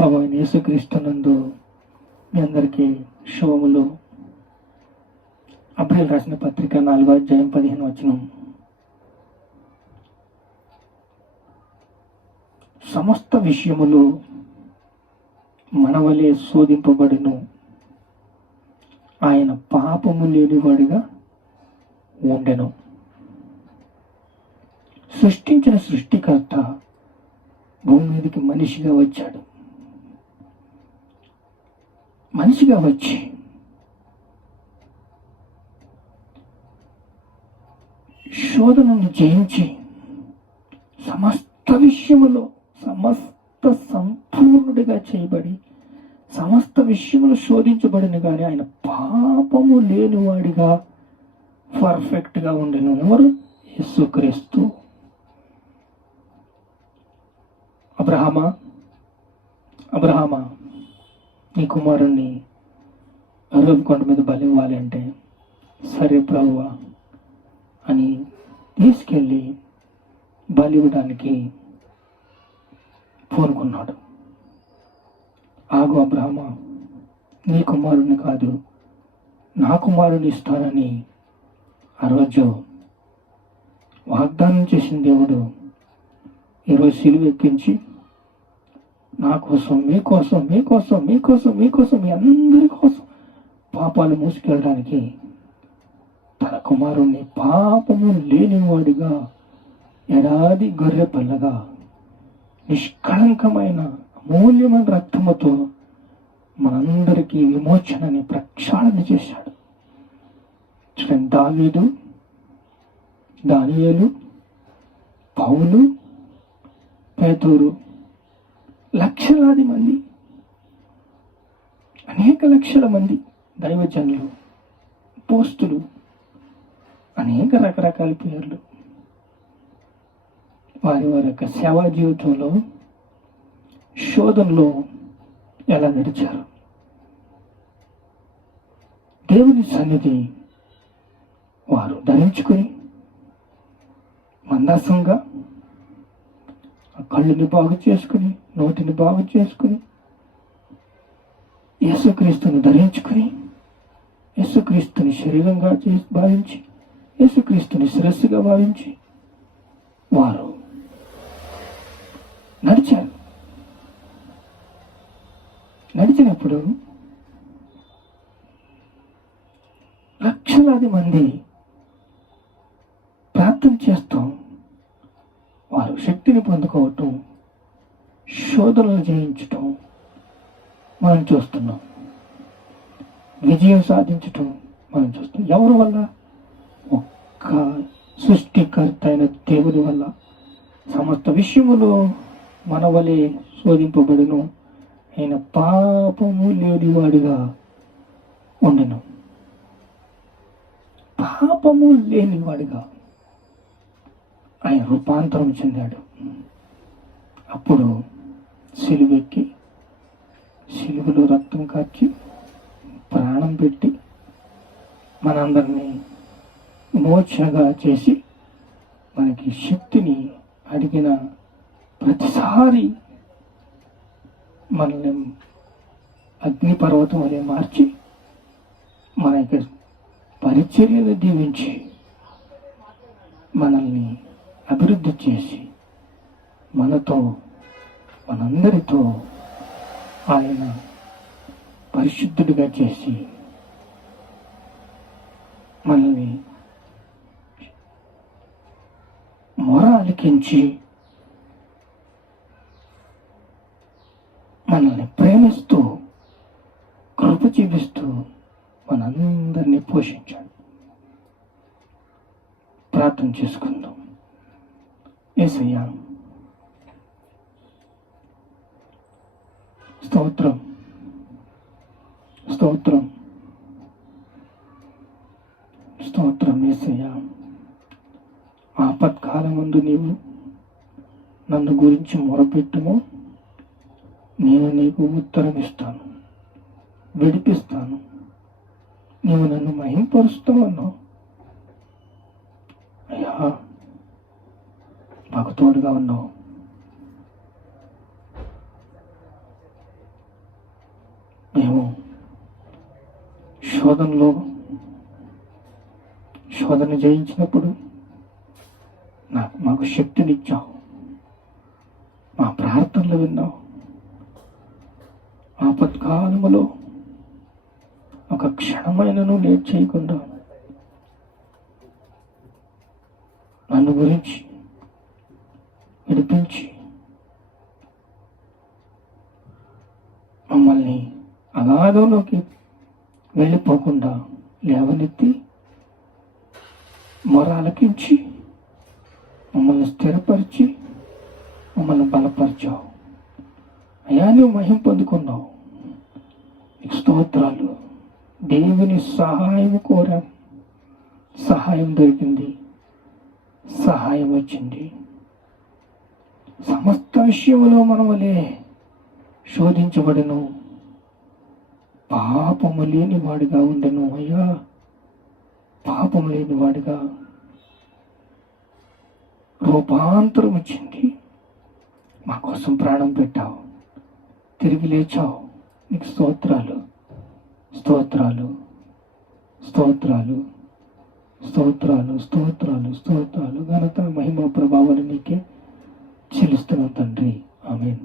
ప్రభువైన యేసుక్రీస్తునందు మీ అందరికీ శుభములు. అబ్రేలు రాసిన పత్రిక 4వ అధ్యాయం 15వ వచనం. సమస్త విషయములు మనవలే శోధింపబడును, ఆయన పాపము లేనివాడిగా ఉండెను. సృష్టించిన సృష్టికర్త భూమి మీదకి మనిషిగా వచ్చాడు. మనిషిగా వచ్చి శోధనను జయించి సమస్త విషయములో సంపూర్ణుడిగా చేయబడి సమస్త విషయములు శోధించబడిన కానీ ఆయన పాపము లేనివాడిగా పర్ఫెక్ట్గా ఉండెను. ఎవరు? యేసుక్రీస్తు. అబ్రహామా నీ కుమారుణ్ణి అరవై కొండ మీద బలి ఇవ్వాలి అంటే, సరే ప్రభువా అని తీసుకెళ్ళి బలి ఇవ్వడానికి పూనుకున్నాడు. ఆగు అబ్రహామా, నీ కుమారుణ్ణి కాదు నా కుమారుని ఇస్తానని ఆ రోజు వాగ్దానం చేసిన దేవుడు ఈరోజు సిలువ ఎక్కించి నా కోసం, మీకోసం, మీకోసం, మీకోసం, మీకోసం, మీ అందరి కోసం పాపాలు మూసుకెళ్ళడానికి తన కుమారుణ్ణి పాపము లేనివాడిగా ఎడాది గొర్రె పిల్లగా నిష్కళంకమైన అమూల్యమైన రక్తముతో మనందరికీ విమోచనని ప్రక్షాళన చేశాడు. చూడండి, దావీదు, దానియేలు, పౌలు, పేతురు, లక్షలాది మంది, అనేక లక్షల మంది దైవజనులు, పోస్తులు, అనేక రకరకాల పేర్లు వారి వారి యొక్క సేవా జీవితంలో శోధనలో ఎలా నడిచారు. దేవుని సన్నిధి వారు ధరించుకుని మందాసంగా కళ్ళుని బాగు చేసుకుని, నోటిని బాగు చేసుకుని, యేసుక్రీస్తుని ధరించుకుని, యేసుక్రీస్తుని శరీరంగా భావించి, యేసుక్రీస్తుని శిరస్సుగా భావించి వారు నడిచారు. నడిచినప్పుడు లక్షలాది మంది ప్రార్థన చేస్తాం, వారు శక్తిని పొందుకోవటం, శోధనలు జయించటం మనం చూస్తున్నాం. విజయం సాధించటం మనం చూస్తున్నాం. ఎవరి వల్ల? ఒక్క సృష్టికర్త అయిన దేవుని వల్ల. సమస్త విషయములు మన వలె శోధింపబడును, ఆయన పాపము లేనివాడిగా ఉండెను. పాపము లేనివాడిగా ఆయన రూపాంతరం చెందాడు. అప్పుడు సిలువెక్కి, సిలువలో రక్తం కార్చి, ప్రాణం పెట్టి మనందరినీ విమోచనగా చేసి మనకి శక్తిని అడిగిన ప్రతిసారి మనల్ని అగ్నిపర్వతం అనే మార్చి మన యొక్క పరిచర్యను దీవించి మనల్ని అభివృద్ధి చేసి మనతో, మనందరితో ఆయన పరిశుద్ధుడిగా చేసి మనల్ని మొర ఆలకించి మనల్ని ప్రేమిస్తూ, కృప చూపిస్తూ మనందరినీ పోషించాడు. ప్రార్థన చేసుకుందాం. యేసయ్యా, స్తోత్రం, స్తోత్రం, స్తోత్రం. యేసయ్యా, ఆపత్కాలమందు నీవు నన్ను గురించి మొరపెట్టుము, నేను నీకు ఉత్తరం ఇస్తాను, విడిపిస్తాను. నీవు నన్ను మహింపరుస్తావన్నావు. అయ్యా, మాకు తోడుగా ఉన్నావు. శోధన జయించినప్పుడు మాకు శక్తినిచ్చావు, మా ప్రార్థనలు విన్నావు. ఆపత్కాలములో ఒక క్షణమైనను లేట్ చేయకుండా నన్ను గురించి విడిపించి మమ్మల్ని అగాధంలోకి వెళ్ళిపోకుండా లేవనెత్తి మొరాలకించి మమ్మల్ని స్థిరపరిచి మమ్మల్ని బలపరిచావు. అయ్యా, నువ్వు మహిమ పొందుకున్నావు. నీకు స్తోత్రాలు. దేవుని సహాయం కోరాం, సహాయం దొరికింది, సహాయం వచ్చింది. సమస్త విషయంలో మనవలే శోధించబడను, పాపము లేని వాడిగా ఉండెను. అయ్యా, పాపము లేని వాడిగా రూపాంతరం వచ్చింది. మా కోసం ప్రాణం పెట్టావు, తిరిగి లేచావు. నీకు స్తోత్రాలు, స్తోత్రాలు, స్తోత్రాలు, స్తోత్రాలు, స్తోత్రాలు, స్తోత్రాలు. ఘనత, మహిమ, ప్రభావాలు నీకే చెల్లిస్తున్నాం తండ్రి. ఆమేన్.